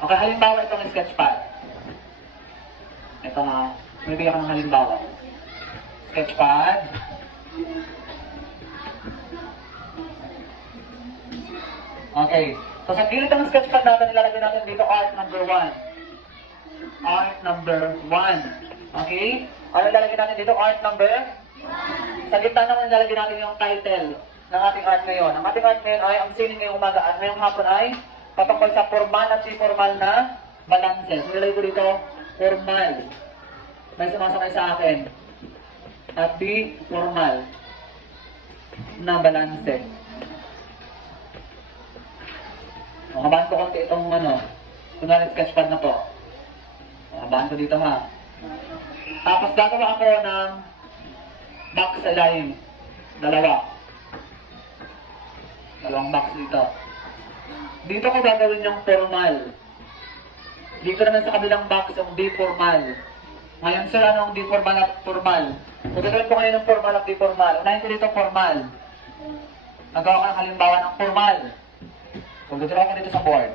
Okay, halimbawa itong sketchpad. Ito nga, bibigyan ko ng halimbawa. Sketchpad. Okay, so sa gilid ng sketchpad natin, nilalagay natin dito art number 1. Art number 1. Okay? Ano nilalagay natin dito? Art number? Sa gitna naman nilalagay natin yung title ng ating art ngayon. Ang ating art ngayon ay, ang sining ngayong umaga at ngayong hapon ay patungkol sa formal at di-formal na balances. Nilalagay ko dito, formal. May sumasakay sa akin. At di-formal na balances. Makabahan ko konti itong kunwari sketchpad na to. Makabahan ko dito ha. Tapos gagawa ako ng box sa ilalim. Dalawang box dito. Dito ko gagawin yung formal. Dito naman sa kabilang box yung di-formal. Ngayon sir, anong di-formal at formal? Gagawin ko ngayon ng formal at di-formal. Unahin ko dito formal. Nagawa ko ng halimbawa ng formal. Pagdadraw ko dito sa board.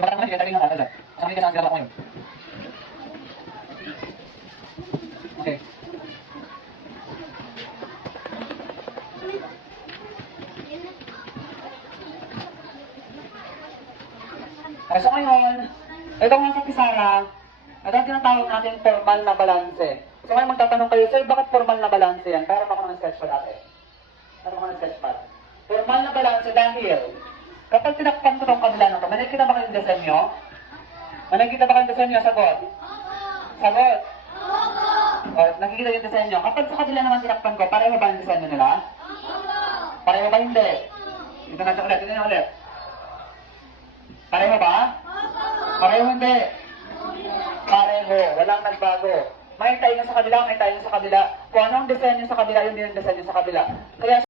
Diba naman, hindi ka tayo ng agad. Kasama ka sa sila ko ngayon. Okay. Okay, so ngayon, ito nga sa Pisara, ito ang tinatawag natin formal na balanse. So ngayon magtatanong kayo, sir, bakit formal na balanse yan? Pero ako ng sketchpad natin. Ano ko ng sketchpad? Formal na balanse dahil, kapag tinakpan ko itong kabila na ito, may nakikita ba kayong desenyo? May nakikita ba kayong desenyo? Sagot? Sagot? O, nakikita yung desenyo. Kapag sa kabila naman tinakpan ko, pareho ba yung desenyo nila? Pareho ba hindi? Ito na ulit, ito na ulit. Pareho ba? Pareho hindi? Pareho, walang nagbago. May tayo sa kabila, may tayo sa kabila. Kung anong desenyo sa kabila, yun din ang desenyo sa kabila. Kaya